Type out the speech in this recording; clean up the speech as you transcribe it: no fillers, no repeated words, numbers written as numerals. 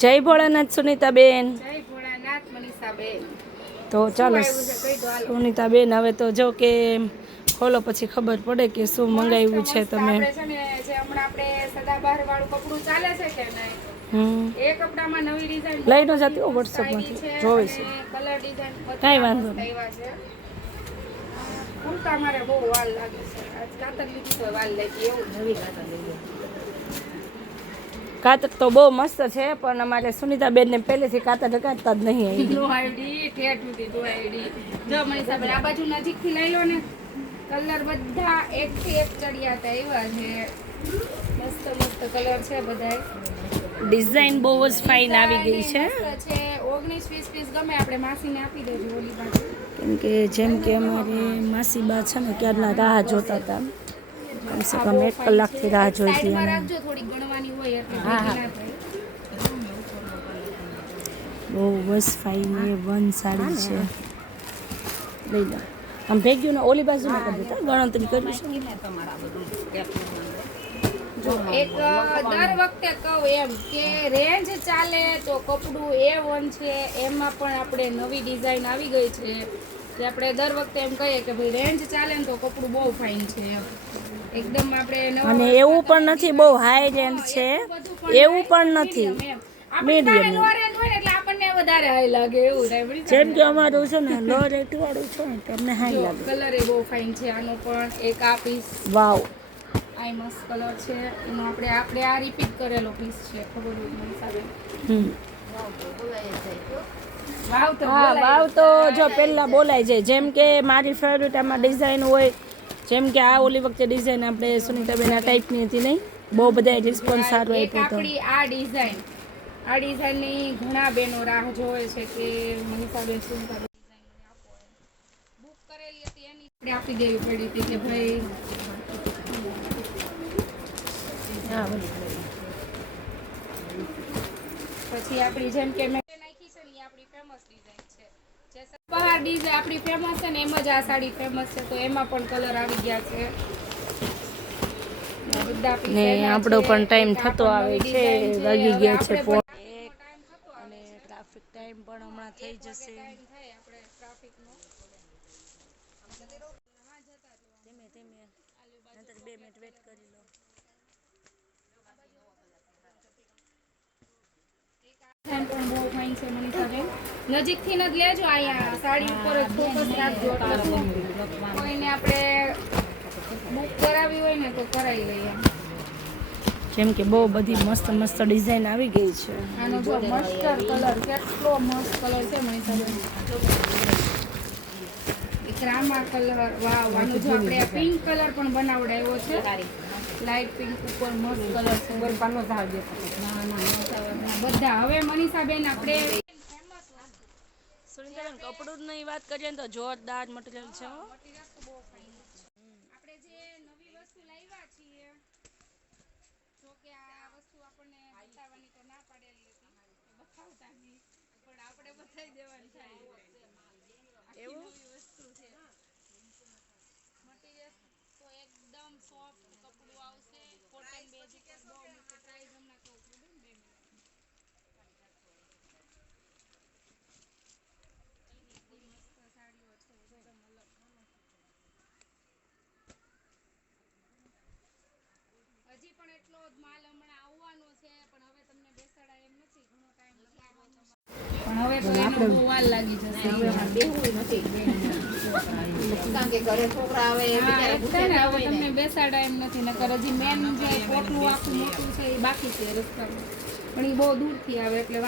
જય ભોળાનાથ સુનીતાબેન. જય ભોળાનાથ મનીષાબેન. તો ચાલો સુનીતાબેન, હવે તો જો કે ખોલો પછી ખબર પડે કે શું મંગાવ્યું છે તમે. આપણે છે ને જે હમણાં આપણે સદાબહાર વાળું કપડું ચાલે છે કે નહીં, એ કપડામાં નવી ડિઝાઇન લઈ ન જતી વોટ્સઅપમાંથી જોવે છે. કલર ડિઝાઇન કાંઈ વાંધો નહીં. કુર્તા મારે બહુ વાલ લાગે છે. આજ કાતર લીધી તો વાલ લાગી, એવું નવી કાતર લઈ. કાતર તો બહુ મસ્ત છે, પણ અમારે સુનીતાબેન ને પહેલેથી કાતર લગાડતા જ નહીં. નો આઈડી ઠેઠ સુધી નો આઈડી. જો મનીષાબેન આ બાજુ નજીકથી લઈ લો ને, કલર બધા એકથી એક ચડિયા હતા એવા છે. મસ્ત મસ્ત કલર છે બધાય. ડિઝાઇન બહુ જ ફાઇન આવી ગઈ છે. 19-20 પીસ ગમે આપણે માસીને આપી દેજો ઓલી બાજુ. કેમ કે જેમ કે અમારે માસી બા છે ને ક્યારના રાહ જોતા હતા, કમસે કમ 1 કલાકથી રાહ જોઈતી. રાખજો થોડી ગણવાની હોય એટલે ના થાય. બહુ બસ ફાઇન એ વન સાડી છે. લઈ લો આમ ભેગ્યું ને ઓલી બાજુ ના કરી દેતા, ગણતરી કરી છે. એક દર વખતે કહું એમ કે રેન્જ ચાલે તો કપડું A1 છે, એમાં પણ આપણે નવી ડિઝાઇન આવી ગઈ છે કે આપણે દર વખતે એમ કહીએ કે ભાઈ રેન્જ ચાલે ને તો કપડું બહુ ફાઇન છે એકદમ. આપણે અને એવું પણ નથી બહુ હાઈ રેન્જ છે, એવું પણ નથી મીડિયમ. એટલે આપણને વધારે હાઈ લાગે એવું થાય. જેમ કે અમારું છે ને લો રેટ વાળું છે ને તમને હાઈ લાગે. કલર એ બહુ ફાઇન છે આનો પણ. એક આ પીસ વાવ, આ મસ્ત કલર છે એનો. આપણે આ રિપીટ કરેલો પીસ છે, ખબર હોય મનીષાબેન. વાવ તો જો પહેલા બોલાય જાય. જેમ કે મારી ફેવરેટ આમાં ડિઝાઇન હોય, જેમ કે આ ઓલી વખતે ડિઝાઇન આપણે સુનીતાબેન આ ટાઈપની હતી નહીં, બહુ બધા રિસ્પોન્સ સારો આપ્યો હતો. આપણી આ ડિઝાઇનની ઘણા બહેનો રાહ જોવે છે કે મનીષાબેન સુનીતાબેન બુક કરેલી હતી એની આપણે આપી દેવી પડી હતી કે ભાઈ. પછી આપણી જેમ કે મેં નાખી છે ને આપણી ફેમસ ડિઝાઇન છે. જે બહાર ડિઝાઇન આપણી ફેમસ છે ને એમ જ આ સાડી ફેમસ છે, તો એમાં પણ કલર આવી ગયા છે. ને આપણો પણ ટાઈમ થતો આવે છે, વાગી ગયા છે અને ટ્રાફિક ટાઈમ પણ હમણાં થઈ જશે. ધીમે ધીમે 2 મિનિટ વેટ કરી લો. પણ બહુ ફાઇન છે મનીષાબેન. નજીકથી ન જ લેજો, અહીંયા સાડી ઉપર જ ફોકસ રાખજો. કોઈને આપણે બુક કરાવી હોય ને તો કરાવી લઈએ. જેમ કે બહુ બધી મસ્ત મસ્ત ડિઝાઇન આવી ગઈ છે. આનો જો મસ્ટર્ડ કલર, કેટલો મસ્ત કલર છે મનીષાબેન. એક રામા કલર, વાવ. આનો જો આપણે પિંક કલર પણ બનાવડાવ્યો છે, લાઈટ પિંક ઉપર મસ્ત કલર છે. બધા હવે મનીષાબેન આપણે સુનીતાબેન કપડુંની વાત કરીએ ને તો જોરદાર મટીરિયલ છે. આપણે જે નવી વસ્તુ લાવ્યા છીએ, જો કે આ વસ્તુ આપણને બતાવવાની તો ના પાડેલી હતી, બતાવતા નહીં, પણ આપણે બતાવી દેવાની થાય એવું વસ્તુ છે. મટીરિયલ તો એકદમ સોફ્ટ કપડું આવશે, કોટન બેઝ ઉપર. બહુ મસ્ત પ્રાઇસ હમણાં કહું છું બેન, 2 મિનિટ. મસ્ત સાડીઓ છે એકદમ અલગ. હજી પણ એટલો જ માલ હમણાં આવવાનો છે, પણ હવે તમને બેસાડા એમ નથી, ઘણો ટાઈમ લાગવાનો. પણ હવે તો એનો બહુ વાર લાગી જશે. હવે બેહવું નથી, કારણ કે ઘરે છોકરા આવે હવે તમને બેસાડા એમ નથી. નકર હજી મેન જે કોટલું આખું મોટું છે એ બાકી છે રસ્તામાં, પણ એ બહુ દૂરથી આવે એટલે